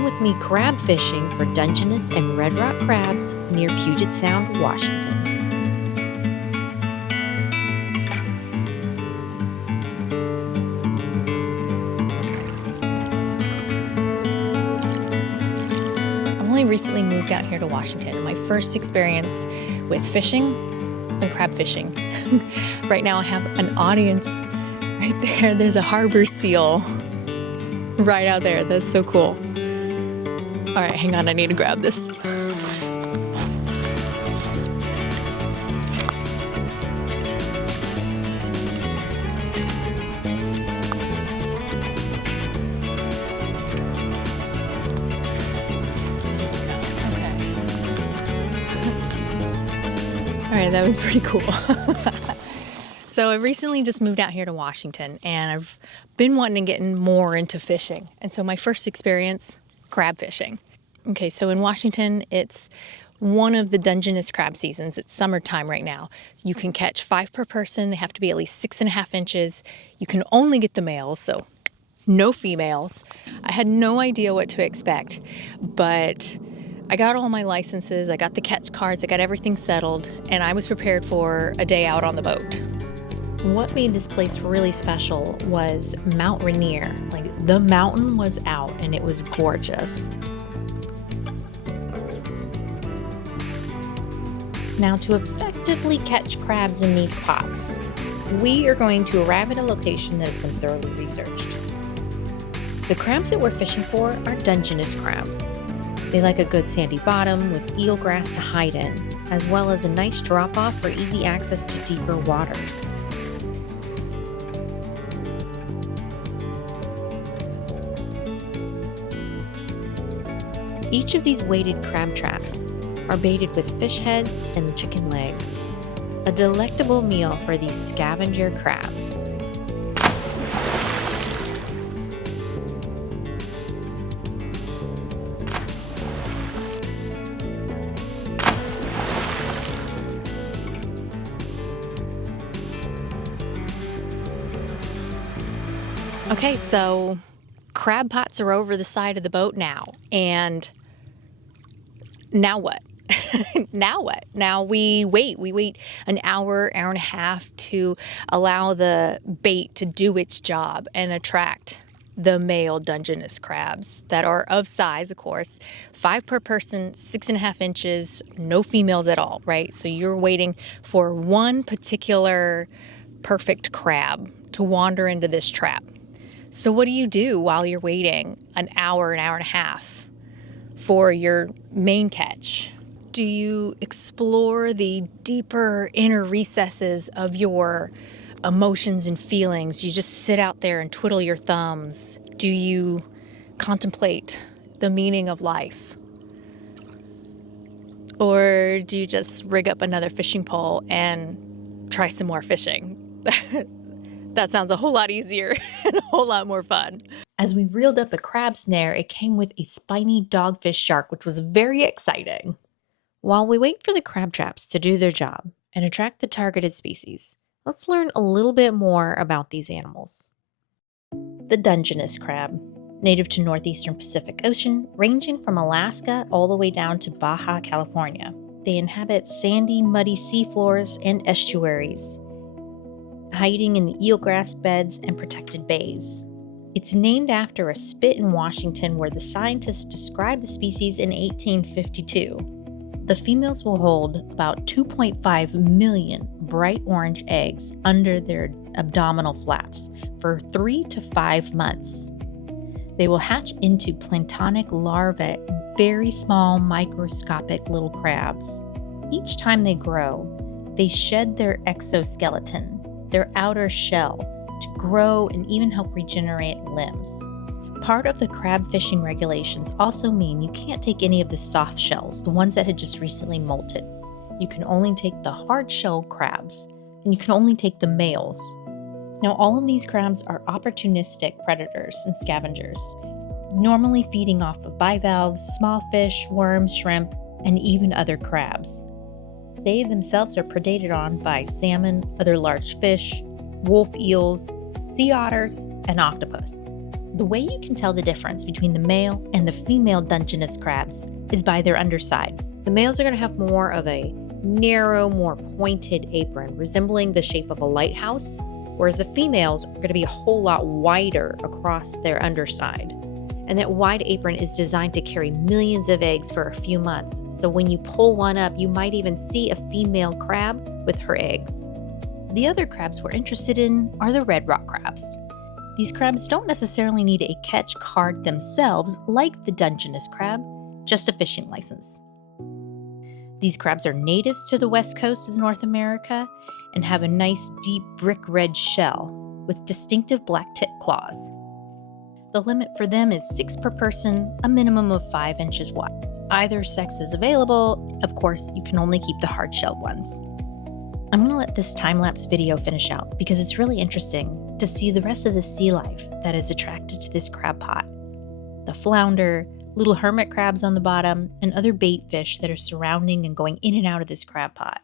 Come with me crab fishing for Dungeness and red rock crabs near Puget Sound, Washington. I've only recently moved out here to Washington. My first experience with fishing has been crab fishing. Right now I have an audience right there. There's a harbor seal right out there. That's so cool. All right, hang on. I need to grab this. All right, that was pretty cool. So I recently just moved out here to Washington, and I've been wanting to get more into fishing. And so my first experience, crab fishing. Okay, so in Washington, it's one of the Dungeness crab seasons. It's summertime right now. You can catch 5 per person. They have to be at least 6.5 inches. You can only get the males, so no females. I had no idea what to expect, but I got all my licenses, I got the catch cards, I got everything settled, and I was prepared for a day out on the boat. What made this place really special was Mount Rainier. Like, the mountain was out and it was gorgeous. Now, to effectively catch crabs in these pots, we are going to arrive at a location that has been thoroughly researched. The crabs that we're fishing for are Dungeness crabs. They like a good sandy bottom with eelgrass to hide in, as well as a nice drop-off for easy access to deeper waters. Each of these weighted crab traps are baited with fish heads and chicken legs, a delectable meal for these scavenger crabs. Okay, so crab pots are over the side of the boat now, and now what? Now what? Now we wait an hour and a half to allow the bait to do its job and attract the male Dungeness crabs that are of size, of course, 5 per person, 6.5 inches, no females at all, right? So you're waiting for one particular perfect crab to wander into this trap. So what do you do while you're waiting an hour and a half for your main catch? Do you explore the deeper inner recesses of your emotions and feelings? Do you just sit out there and twiddle your thumbs? Do you contemplate the meaning of life? Or do you just rig up another fishing pole and try some more fishing? That sounds a whole lot easier and a whole lot more fun. As we reeled up a crab snare, it came with a spiny dogfish shark, which was very exciting. While we wait for the crab traps to do their job and attract the targeted species, let's learn a little bit more about these animals. The Dungeness crab, native to northeastern Pacific Ocean, ranging from Alaska all the way down to Baja California. They inhabit sandy, muddy seafloors and estuaries, hiding in the eelgrass beds and protected bays. It's named after a spit in Washington where the scientists described the species in 1852. The females will hold about 2.5 million bright orange eggs under their abdominal flaps for 3 to 5 months. They will hatch into planktonic larvae, very small microscopic little crabs. Each time they grow, they shed their exoskeleton, their outer shell, to grow and even help regenerate limbs. Part of the crab fishing regulations also mean you can't take any of the soft shells, the ones that had just recently molted. You can only take the hard shell crabs, and you can only take the males. Now, all of these crabs are opportunistic predators and scavengers, normally feeding off of bivalves, small fish, worms, shrimp, and even other crabs. They themselves are predated on by salmon, other large fish, wolf eels, sea otters, and octopus. The way you can tell the difference between the male and the female Dungeness crabs is by their underside. The males are going to have more of a narrow, more pointed apron, resembling the shape of a lighthouse, whereas the females are going to be a whole lot wider across their underside. And that wide apron is designed to carry millions of eggs for a few months. So when you pull one up, you might even see a female crab with her eggs. The other crabs we're interested in are the red rock crabs. These crabs don't necessarily need a catch card themselves like the Dungeness crab, just a fishing license. These crabs are natives to the west coast of North America and have a nice deep brick red shell with distinctive black tip claws. The limit for them is 6 per person, a minimum of 5 inches wide. Either sex is available. Of course, you can only keep the hard-shelled ones. I'm going to let this time-lapse video finish out because it's really interesting to see the rest of the sea life that is attracted to this crab pot. The flounder, little hermit crabs on the bottom, and other bait fish that are surrounding and going in and out of this crab pot.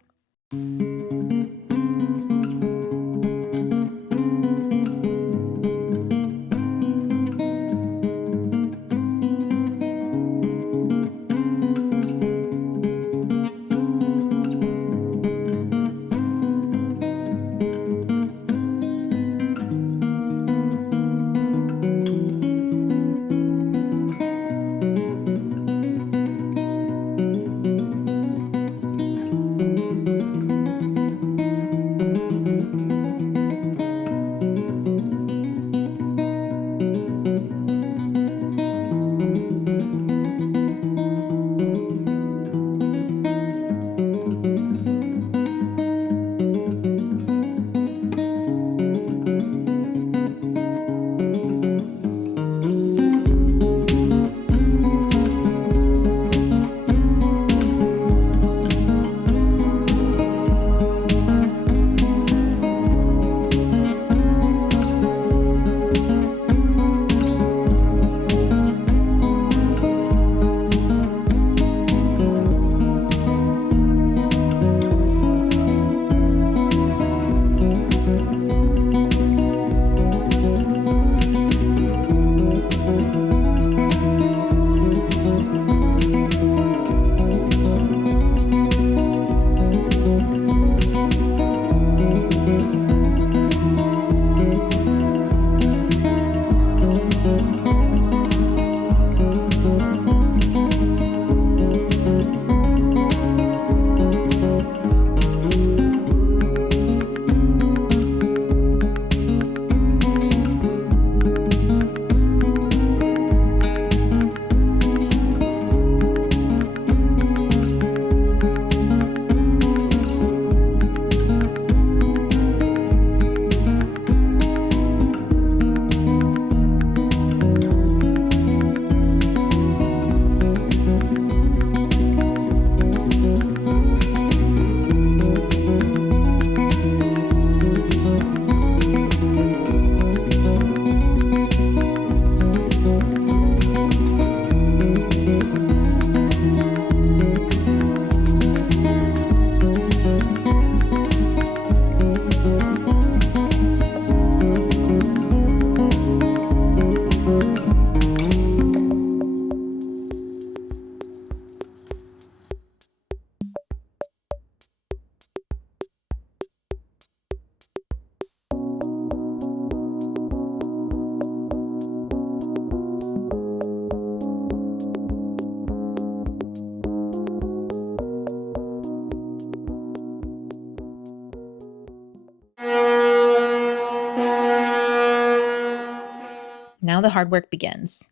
Now the hard work begins.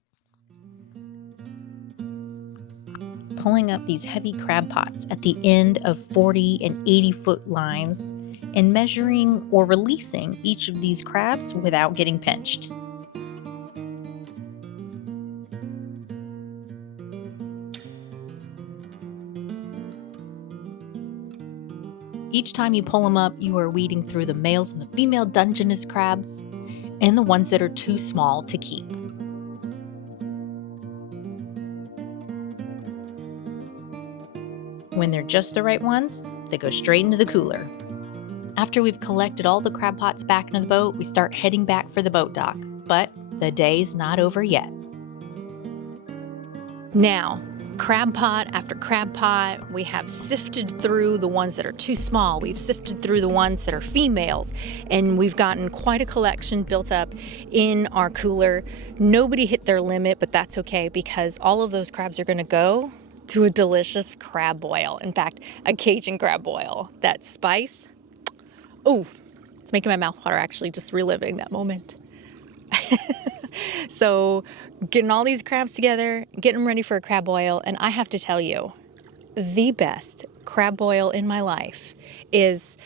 Pulling up these heavy crab pots at the end of 40 and 80-foot lines and measuring or releasing each of these crabs without getting pinched. Each time you pull them up, you are weeding through the males and the female Dungeness crabs and the ones that are too small to keep. When they're just the right ones, they go straight into the cooler. After we've collected all the crab pots back into the boat, we start heading back for the boat dock. But the day's not over yet. Now, crab pot after crab pot, we have sifted through the ones that are too small. We've sifted through the ones that are females, and we've gotten quite a collection built up in our cooler. Nobody hit their limit, but that's okay because all of those crabs are going to go to a delicious crab boil. In fact, a Cajun crab boil. That spice, oh, it's making my mouth water actually just reliving that moment. So getting all these crabs together, getting them ready for a crab boil, and I have to tell you, the best crab boil in my life is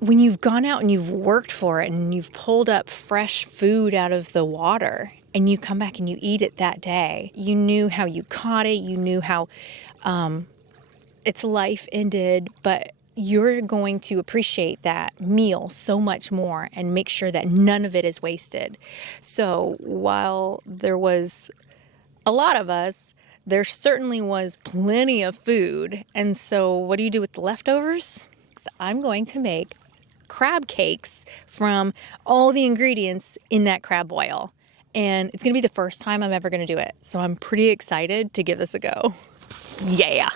when you've gone out and you've worked for it and you've pulled up fresh food out of the water and you come back and you eat it that day. You knew how you caught it, you knew how its life ended, but you're going to appreciate that meal so much more and make sure that none of it is wasted. So while there was a lot of us, there certainly was plenty of food. And so what do you do with the leftovers? So I'm going to make crab cakes from all the ingredients in that crab boil. And it's going to be the first time I'm ever going to do it. So I'm pretty excited to give this a go. Yeah.